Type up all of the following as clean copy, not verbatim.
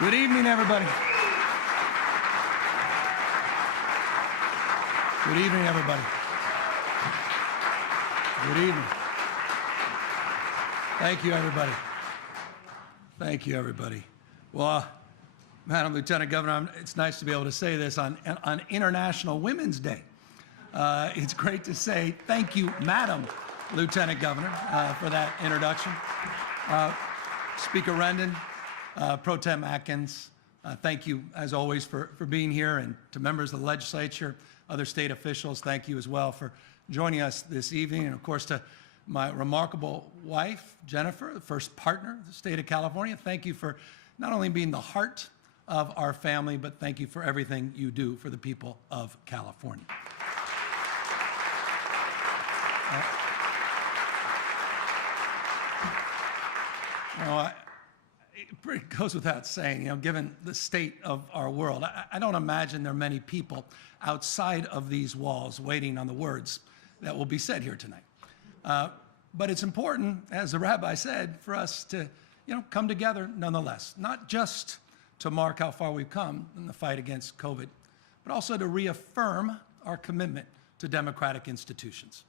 Good evening, everybody. Good evening, everybody. Good evening. Thank you, everybody. Thank you, everybody. Well, Madam Lieutenant Governor, it's nice to be able to say this on International Women's Day. It's great to say thank you, Madam Lieutenant Governor, for that introduction. Speaker Rendon, Pro Tem Atkins, thank you, as always, for being here, and to members of the legislature, other state officials, thank you as well for joining us this evening, and of course to my remarkable wife, Jennifer, the first partner of the state of California. Thank you for not only being the heart of our family, but thank you for everything you do for the people of California. It goes without saying, given the state of our world, I don't imagine there are many people outside of these walls waiting on the words that will be said here tonight. But it's important, as the rabbi said, for us to, come together nonetheless, not just to mark how far we've come in the fight against COVID, but also to reaffirm our commitment to democratic institutions.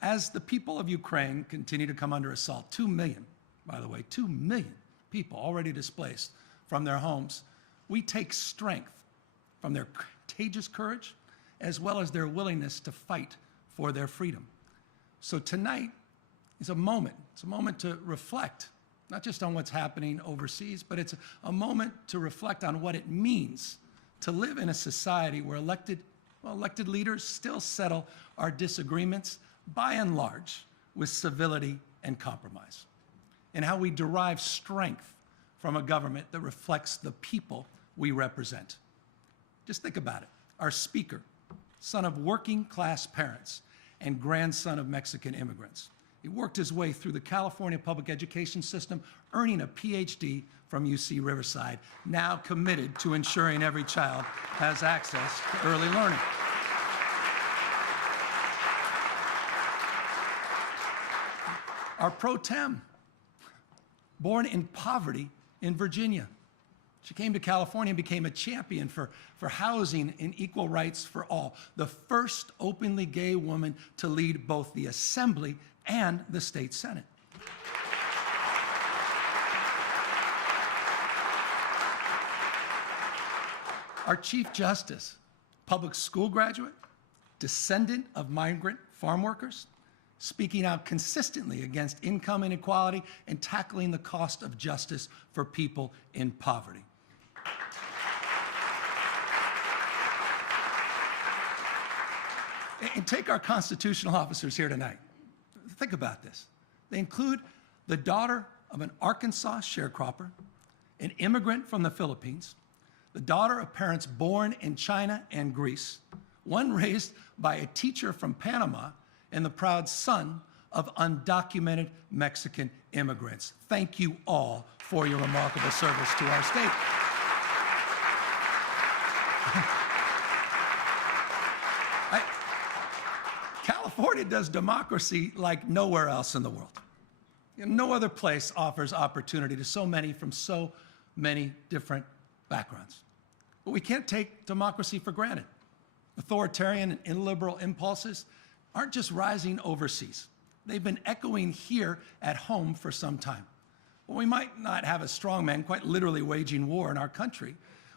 As the people of Ukraine continue to come under assault, 2 million, by the way, 2 million people already displaced from their homes, we take strength from their contagious courage as well as their willingness to fight for their freedom. So tonight is a moment. It's a moment to reflect, not just on what's happening overseas, but it's a moment to reflect on what it means to live in a society where elected leaders still settle our disagreements, by and large, with civility and compromise, and how we derive strength from a government that reflects the people we represent. Just think about it. Our speaker, son of working class parents and grandson of Mexican immigrants, he worked his way through the California public education system, earning a PhD from UC Riverside, now committed to ensuring every child has access to early learning. Our pro tem, born in poverty in Virginia. She came to California and became a champion for housing and equal rights for all, the first openly gay woman to lead both the Assembly and the state Senate. Our Chief Justice, public school graduate, descendant of migrant farm workers, speaking out consistently against income inequality and tackling the cost of justice for people in poverty. And take our constitutional officers here tonight. Think about this. They include the daughter of an Arkansas sharecropper, an immigrant from the Philippines, the daughter of parents born in China and Greece, one raised by a teacher from Panama, and the proud son of undocumented Mexican immigrants. Thank you all for your remarkable service to our state. California does democracy like nowhere else in the world. No other place offers opportunity to so many from so many different backgrounds. But we can't take democracy for granted. Authoritarian and illiberal impulses aren't just rising overseas. They've been echoing here at home for some time. While we might not have a strongman quite literally waging war in our country,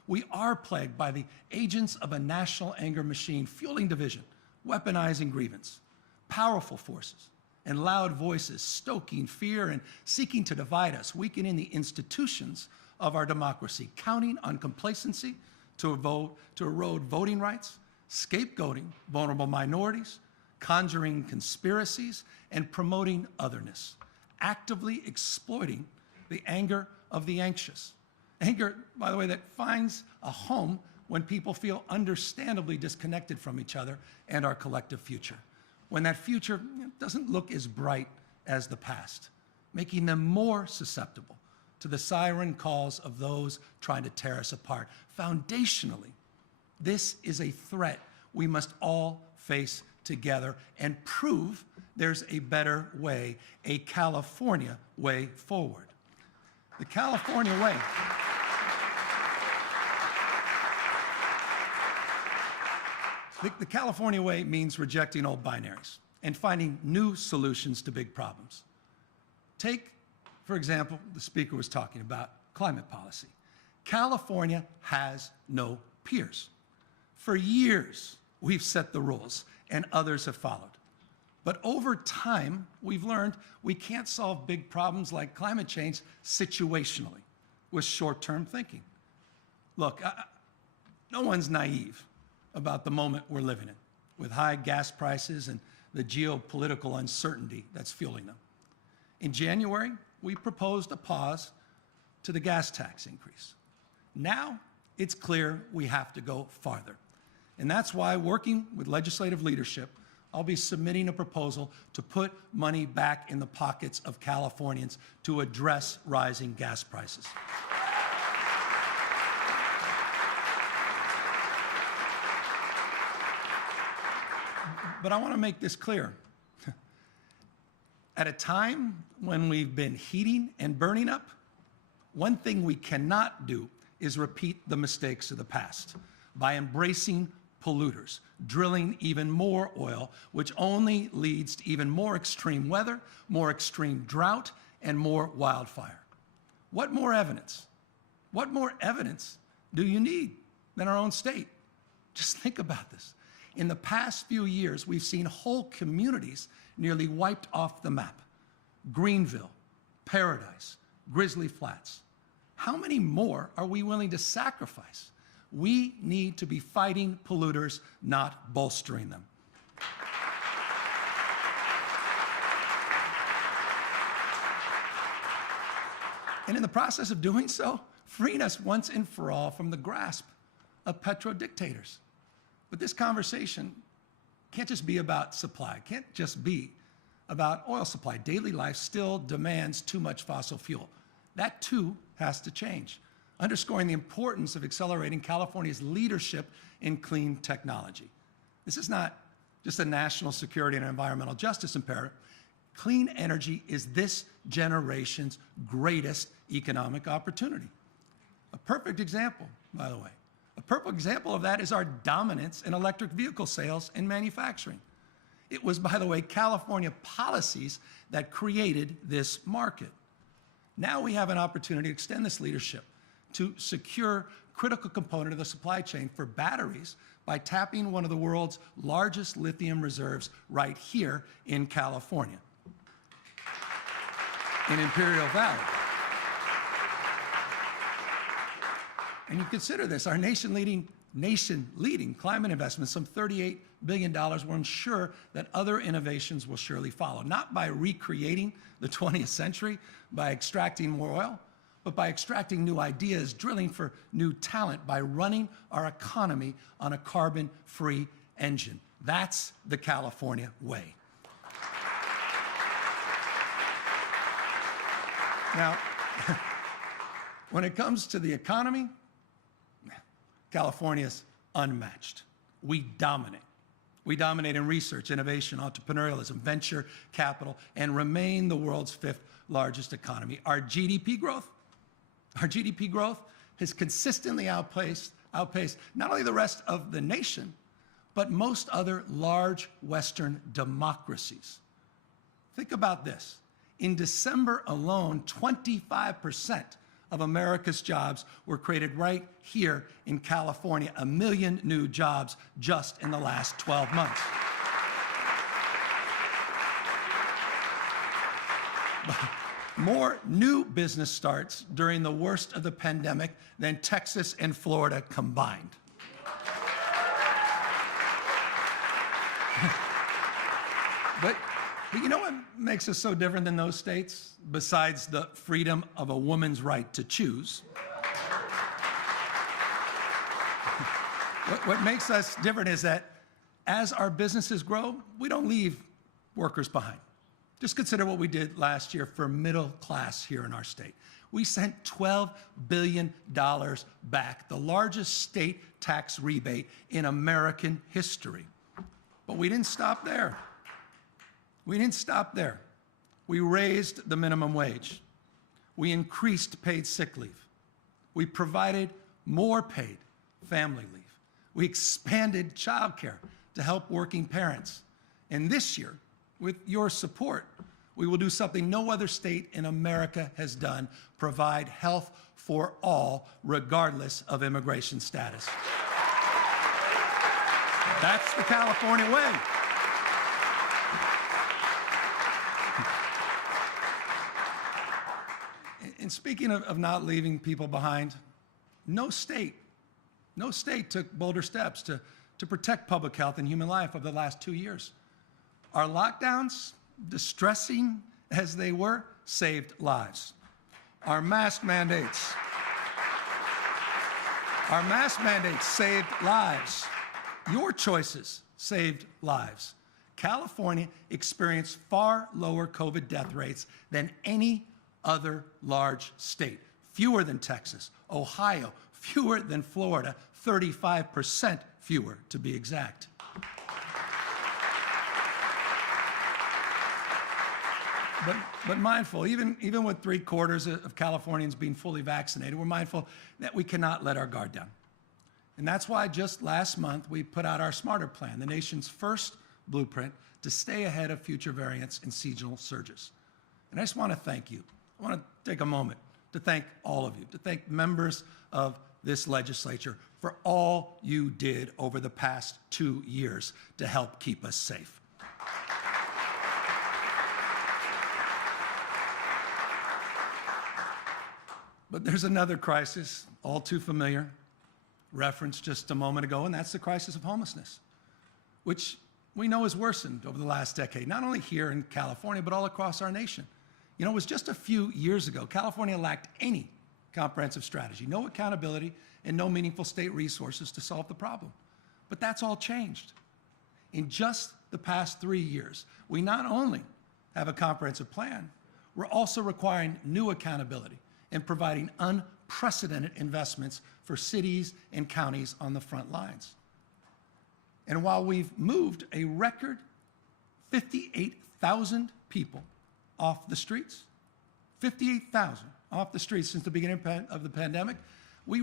we are plagued by the agents of a national anger machine fueling division, weaponizing grievance, powerful forces and loud voices stoking fear and seeking to divide us, weakening the institutions of our democracy, counting on complacency to erode voting rights, scapegoating vulnerable minorities, conjuring conspiracies, and promoting otherness, actively exploiting the anger of the anxious. Anger, by the way, that finds a home when people feel understandably disconnected from each other and our collective future, when that future doesn't look as bright as the past, making them more susceptible to the siren calls of those trying to tear us apart. Foundationally, this is a threat we must all face together and prove there's a better way, a California way forward. The California way. The California way means rejecting old binaries and finding new solutions to big problems. Take, for example, the speaker was talking about climate policy. California has no peers. For years, we've set the rules, and others have followed. But over time, we've learned we can't solve big problems like climate change situationally with short-term thinking. Look, no one's naive about the moment we're living in, with high gas prices and the geopolitical uncertainty that's fueling them. In January, we proposed a pause to the gas tax increase. Now, it's clear we have to go farther. And that's why, working with legislative leadership, I'll be submitting a proposal to put money back in the pockets of Californians to address rising gas prices. But I want to make this clear. At a time when we've been heating and burning up, one thing we cannot do is repeat the mistakes of the past by embracing polluters, drilling even more oil, which only leads to even more extreme weather, more extreme drought, and more wildfire. What more evidence? What more evidence do you need than our own state? Just think about this. In the past few years, we've seen whole communities nearly wiped off the map. Greenville, Paradise, Grizzly Flats. How many more are we willing to sacrifice? We need to be fighting polluters, not bolstering them. And in the process of doing so, freeing us once and for all from the grasp of petro-dictators. But this conversation can't just be about supply, it can't just be about oil supply. Daily life still demands too much fossil fuel. That too has to change, underscoring the importance of accelerating California's leadership in clean technology. This is not just a national security and environmental justice imperative. Clean energy is this generation's greatest economic opportunity. A perfect example, by the way. A perfect example of that is our dominance in electric vehicle sales and manufacturing. It was, by the way, California policies that created this market. Now we have an opportunity to extend this leadership to secure critical component of the supply chain for batteries by tapping one of the world's largest lithium reserves right here in California, in Imperial Valley. And you consider this, our nation-leading climate investments, some $38 billion, will ensure that other innovations will surely follow, not by recreating the 20th century, by extracting more oil, but by extracting new ideas, drilling for new talent, by running our economy on a carbon-free engine. That's the California way. Now, when it comes to the economy, California's unmatched. We dominate. We dominate in research, innovation, entrepreneurialism, venture capital, and remain the world's fifth largest economy. Our GDP growth has consistently outpaced not only the rest of the nation, but most other large Western democracies. Think about this. In December alone, 25% of America's jobs were created right here in California, 1 million new jobs just in the last 12 months. More new business starts during the worst of the pandemic than Texas and Florida combined. But you know what makes us so different than those states, besides the freedom of a woman's right to choose? What makes us different is that as our businesses grow, we don't leave workers behind. Just consider what we did last year for middle class here in our state. We sent $12 billion back, the largest state tax rebate in American history. But we didn't stop there. We didn't stop there. We raised the minimum wage. We increased paid sick leave. We provided more paid family leave. We expanded childcare to help working parents. And this year, with your support, we will do something no other state in America has done: provide health for all, regardless of immigration status. That's the California way. And speaking of not leaving people behind, no state took bolder steps to protect public health and human life over the last 2 years. Our lockdowns, distressing as they were, saved lives. Our mask mandates saved lives. Your choices saved lives. California experienced far lower COVID death rates than any other large state. Fewer than Texas, Ohio, fewer than Florida, 35% fewer to be exact. But mindful, even with 3/4 of Californians being fully vaccinated, we're mindful that we cannot let our guard down. And that's why just last month we put out our Smarter Plan, the nation's first blueprint to stay ahead of future variants and seasonal surges. And I just want to thank you. I want to take a moment to thank all of you, to thank members of this legislature for all you did over the past 2 years to help keep us safe. But there's another crisis, all too familiar, referenced just a moment ago, and that's the crisis of homelessness, which we know has worsened over the last decade, not only here in California, but all across our nation. You know, it was just a few years ago, California lacked any comprehensive strategy, no accountability, and no meaningful state resources to solve the problem. But that's all changed. In just the past 3 years, we not only have a comprehensive plan, we're also requiring new accountability and providing unprecedented investments for cities and counties on the front lines. And while we've moved a record 58,000 people off the streets, 58,000 off the streets since the beginning of the pandemic, we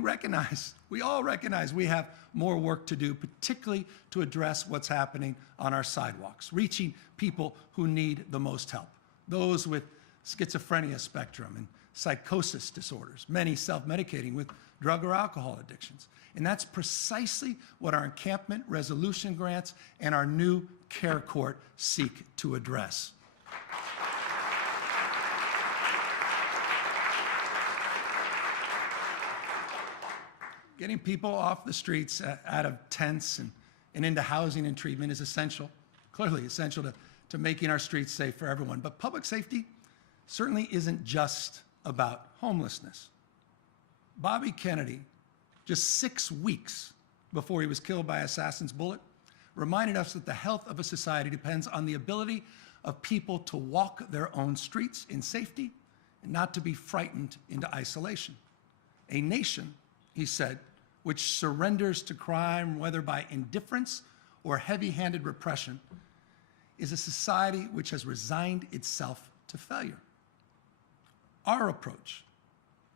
all recognize we have more work to do, particularly to address what's happening on our sidewalks, reaching people who need the most help, those with schizophrenia spectrum and psychosis disorders, many self-medicating with drug or alcohol addictions. And that's precisely what our encampment resolution grants and our new care court seek to address. Getting people off the streets, out of tents and into housing and treatment is essential, clearly essential to making our streets safe for everyone. But public safety certainly isn't just about homelessness. Bobby Kennedy, just 6 weeks before he was killed by assassin's bullet, reminded us that the health of a society depends on the ability of people to walk their own streets in safety and not to be frightened into isolation. A nation, he said, which surrenders to crime, whether by indifference or heavy-handed repression, is a society which has resigned itself to failure. Our approach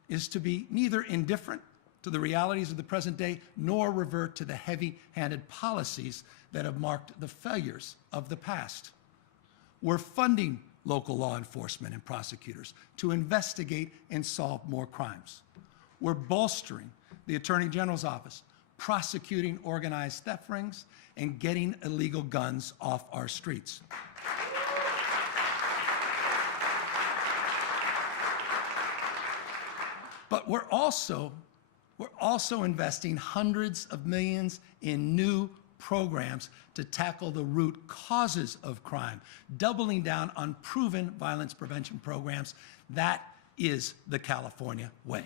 is to be neither indifferent to the realities of the present day nor revert to the heavy-handed policies that have marked the failures of the past. We're funding local law enforcement and prosecutors to investigate and solve more crimes. We're bolstering the Attorney General's office, prosecuting organized theft rings, and getting illegal guns off our streets. But we're also investing hundreds of millions in new programs to tackle the root causes of crime, doubling down on proven violence prevention programs. That is the California way.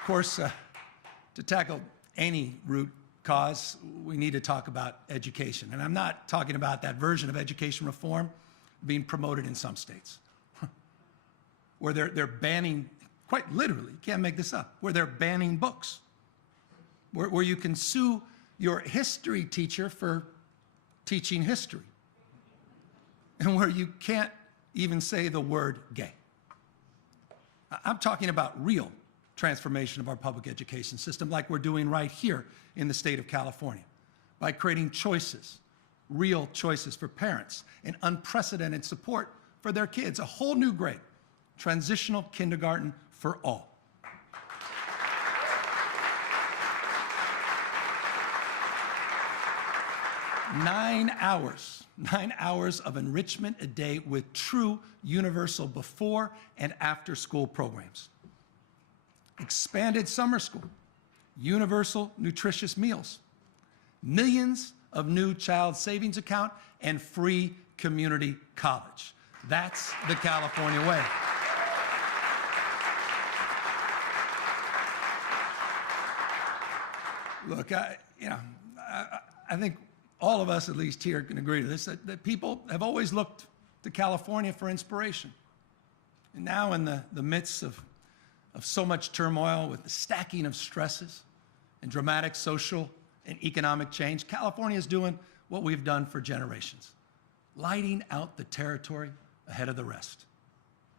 Of course, to tackle any root cause, we need to talk about education. And I'm not talking about that version of education reform being promoted in some states, where they're banning, quite literally, you can't make this up, where they're banning books, where you can sue your history teacher for teaching history, and where you can't even say the word gay. I'm talking about real transformation of our public education system, like we're doing right here in the state of California, by creating choices, real choices for parents, and unprecedented support for their kids, a whole new grade, transitional kindergarten for all. Nine hours of enrichment a day with true universal before and after school programs. Expanded summer school, universal nutritious meals, millions of new child savings account, and free community college. That's the California way. Look, I think all of us, at least here, can agree to this, that people have always looked to California for inspiration. And now in the midst of so much turmoil, with the stacking of stresses and dramatic social and economic change, California is doing what we've done for generations, lighting out the territory ahead of the rest,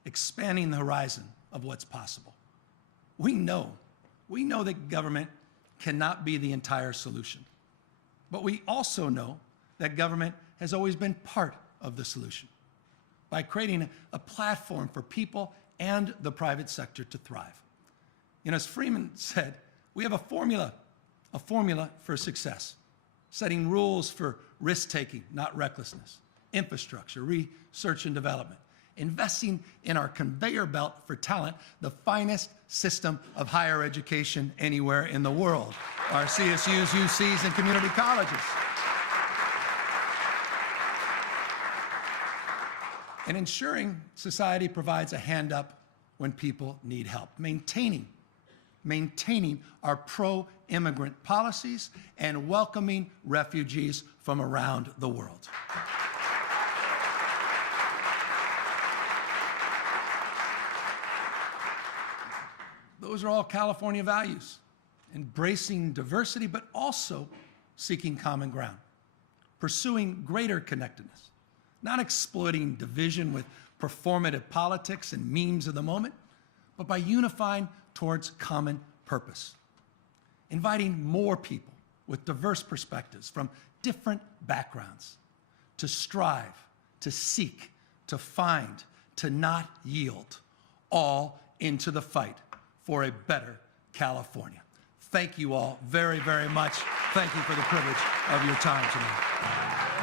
expanding the horizon of what's possible. We know that government cannot be the entire solution. But we also know that government has always been part of the solution by creating a platform for people and the private sector to thrive. As Freeman said, we have a formula for success, setting rules for risk-taking, not recklessness, infrastructure, research and development, investing in our conveyor belt for talent, the finest system of higher education anywhere in the world, our CSUs, UCs, and community colleges. And ensuring society provides a hand up when people need help, maintaining our pro-immigrant policies and welcoming refugees from around the world. Those are all California values, embracing diversity, but also seeking common ground, pursuing greater connectedness, not exploiting division with performative politics and memes of the moment, but by unifying towards common purpose, inviting more people with diverse perspectives from different backgrounds to strive, to seek, to find, to not yield, all into the fight for a better California. Thank you all very, very much. Thank you for the privilege of your time tonight.